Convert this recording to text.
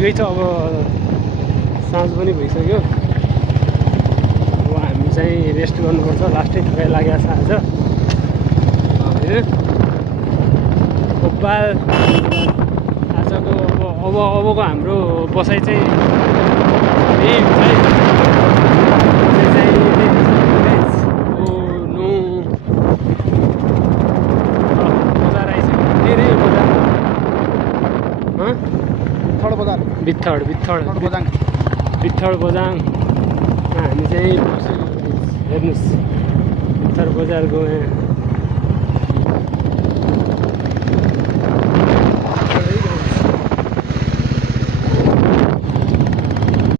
ठिकै छ। अब साँझ पनि भइसक्यो। अब हामी चाहिँ रेस्ट गर्नुपर्छ, लास्टै थकाइ लागेको छ आज होइन। कपाल आजको अबको हाम्रो बसाइ चाहिँ यही हुन्छ है। बित्थड बजाङमा हामी चाहिँ हेर्नुहोस् बित्थड बजार गयो।